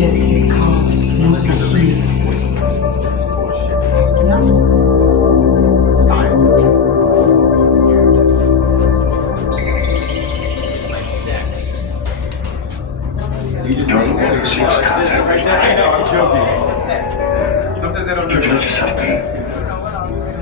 ship is called Nova Heat. Normal sex contact. I know, I'm joking. Sometimes I don't know. You feel yourself being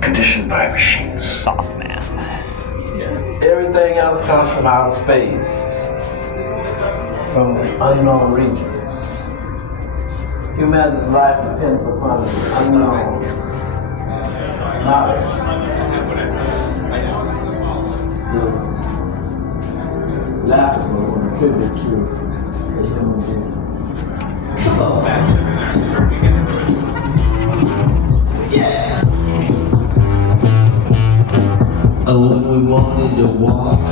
conditioned by machines. Soft math. Everything else comes from outer space, from unknown regions. Humanity's life depends upon unknown knowledge. Is laughable when attributed to the human being. When we wanted to walk,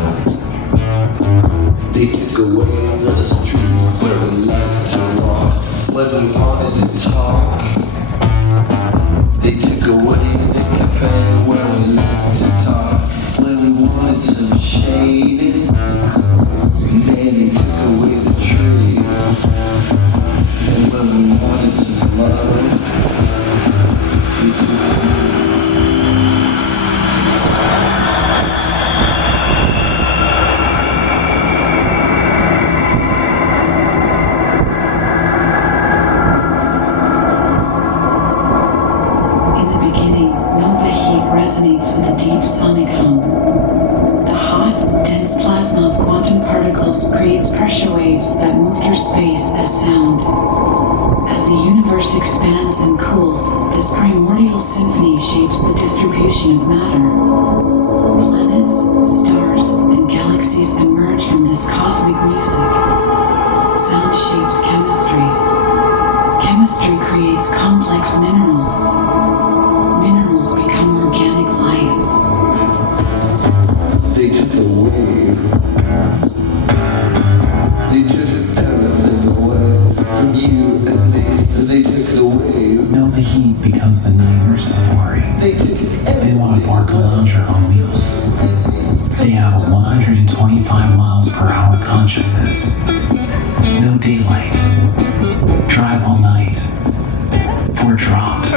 they took away the street where we liked to walk. When we wanted to talk, they took away the cafe where we liked to talk. When we wanted some shade, man, they took away the tree. And when we wanted some love, they took away. Resonates with a deep sonic hum. The hot, dense plasma of quantum particles creates pressure waves that move through space as sound. As the universe expands and cools, this primordial symphony shapes the distribution of matter. Planets, stars, and galaxies emerge from this cosmic music. Sound shapes chemistry. Chemistry creates complex minerals. Minerals become organic life. They took away. They took everything away from you and me. They took away. Nova Heat becomes the night nurse safari. They want to bark lounge on wheels. They have a 125 miles per hour consciousness. No daylight. Drive all night. 4 drops,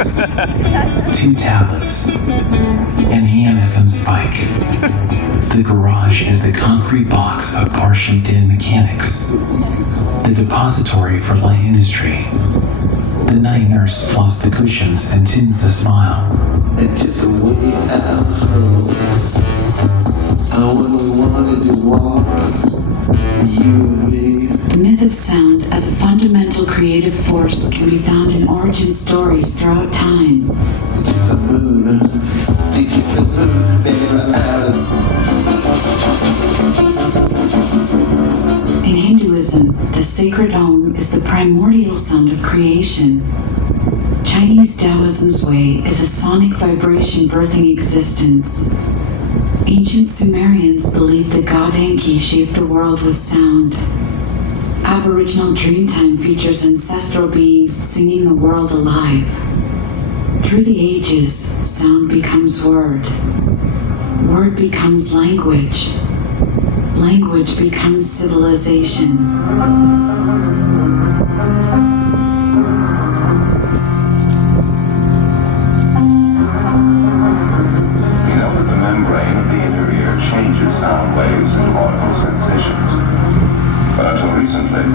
2 tablets, and the AM/FM spike. The garage is the concrete box of bar-shaped-in mechanics, the depository for light industry. The night nurse floss the cushions and tunes the smile. It took away our hope. And when we wanted to walk, you and me. The myth of sound as a fundamental creative force can be found in origin stories throughout time. The moon, they took the moon, baby, Adam. In Hinduism, the sacred Om is the primordial sound of creation. Chinese Taoism's way is a sonic vibration birthing existence. Ancient Sumerians believed that god Enki shaped the world with sound. Aboriginal Dreamtime features ancestral beings singing the world alive. Through the ages, sound becomes word. Word becomes language. Language becomes civilization. You know that the membrane of the inner ear changes sound waves into audible sensations. But until recently,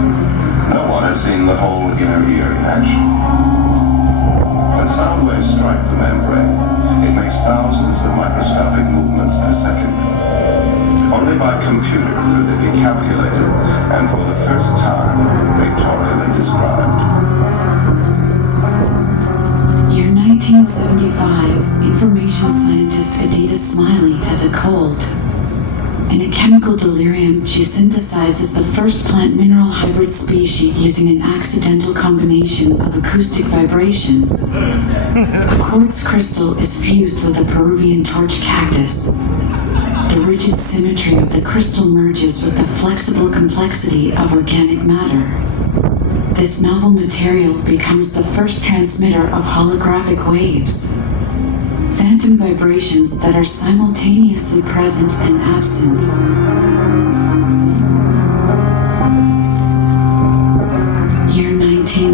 no one has seen the whole inner ear in action. When sound waves strike the membrane, it makes thousands of microscopic movements per second. Only by computer could they be calculated, and for the first time, pictorially described. Year 1975, information scientist Adita Smiley has a cold. In a chemical delirium, she synthesizes the first plant mineral hybrid species using an accidental combination of acoustic vibrations. A quartz crystal is fused with a Peruvian torch cactus. The rigid symmetry of the crystal merges with the flexible complexity of organic matter. This novel material becomes the first transmitter of holographic waves. Phantom vibrations that are simultaneously present and absent. Year 19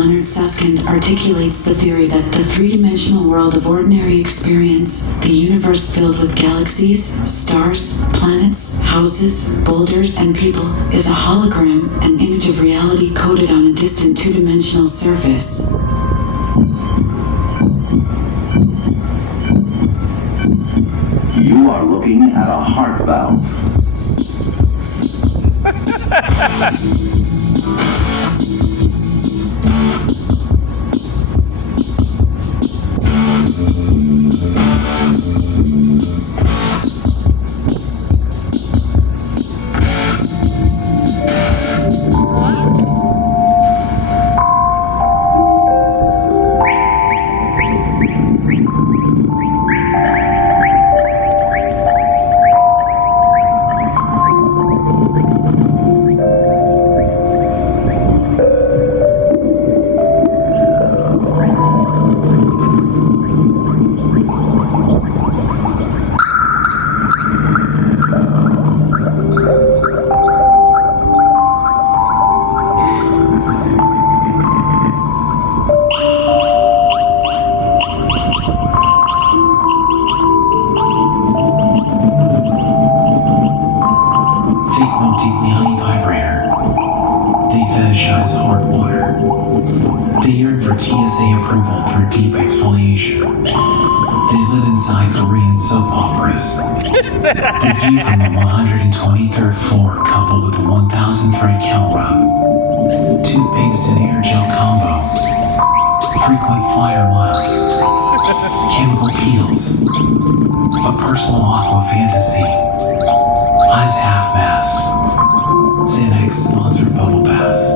Leonard Susskind articulates the theory that the three-dimensional world of ordinary experience, the universe filled with galaxies, stars, planets, houses, boulders, and people, is a hologram, an image of reality coded on a distant two-dimensional surface. You are looking at a heart valve. The view from the 123rd floor coupled with the 1,000 cal rub, toothpaste and air gel combo, frequent flyer miles, chemical peels, a personal aqua fantasy, eyes half masked, Xanax sponsored bubble bath.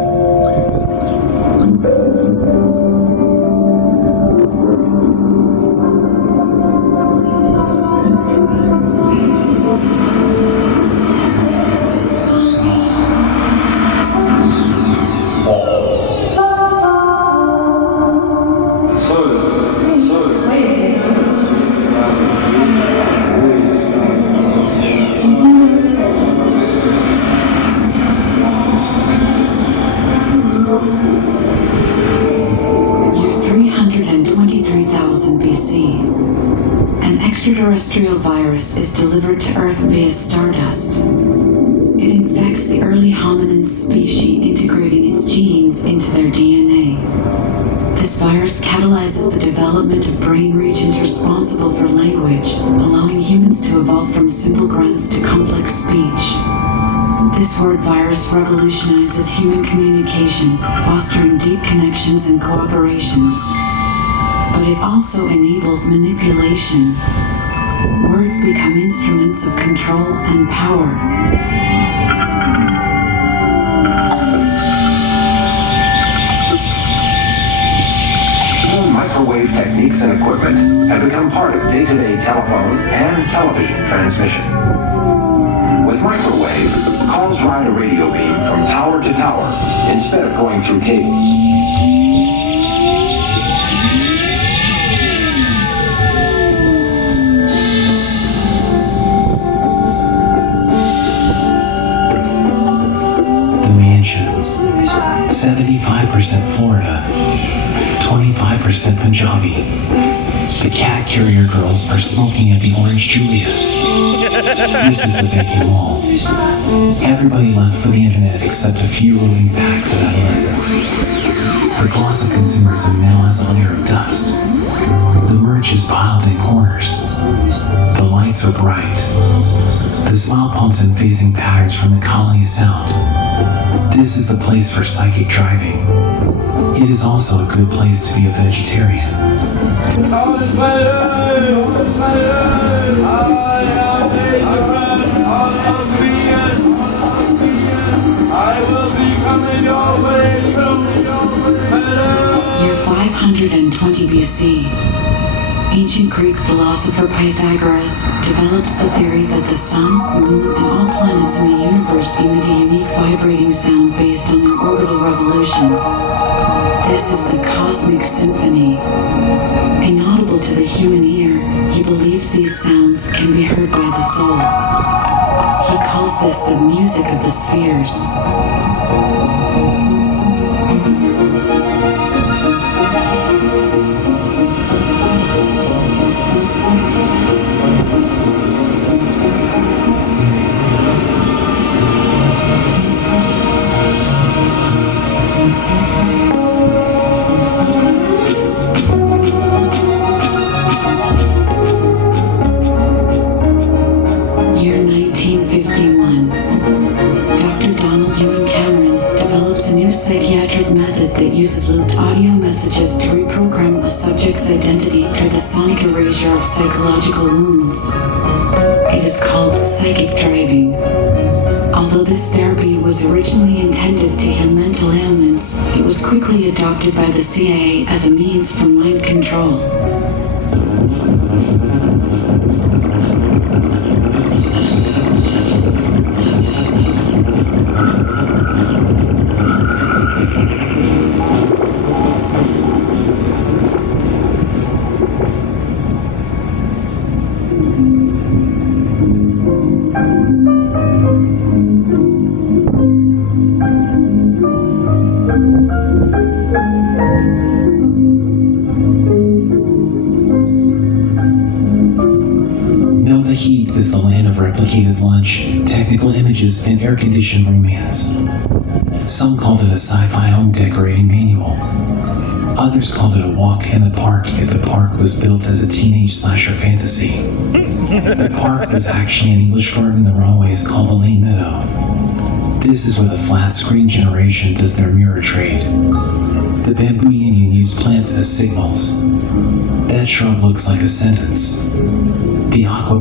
Extraterrestrial virus is delivered to Earth via stardust. It infects the early hominin species, integrating its genes into their DNA. This virus catalyzes the development of brain regions responsible for language, allowing humans to evolve from simple grunts to complex speech. This word virus revolutionizes human communication, fostering deep connections and cooperations. But it also enables manipulation. Words become instruments of control and power. Microwave techniques and equipment have become part of day-to-day telephone and television transmission. With microwave, calls ride a radio beam from tower to tower instead of going through cables. The mansions, 75% Florida, 25% Punjabi. The cat carrier girls are smoking at the Orange Julius. This is the Vicky Mall. Everybody left for the internet except a few roving packs of adolescents. The gloss of consumerism now has a layer of dust. The merch is piled in corners. The lights are bright. The smile pumps and phasing patterns from the colony sound. This is the place for psychic driving. It is also a good place to be a vegetarian. Year 520 BC. Ancient Greek philosopher Pythagoras develops the theory that the sun, moon, and all planets in the universe emit a unique vibrating sound based on their orbital revolution. This is the cosmic symphony. Inaudible to the human ear, he believes these sounds can be heard by the soul. He calls this the music of the spheres. psychiatric method that uses looped audio messages to reprogram a subject's identity through the sonic erasure of psychological wounds. It is called psychic driving. Although this therapy was originally intended to heal mental ailments, it was quickly adopted by the CIA as a means for mind control. Heat is the land of replicated lunch, technical images, and air-conditioned romance. Some called it a sci-fi home decorating manual. Others called it a walk in the park if the park was built as a teenage slasher fantasy. The park was actually an English garden the runways called the Lane Meadow. This is where the flat screen generation does their mirror trade. The bamboo union used plants as signals. That shrub looks like a sentence. The aqua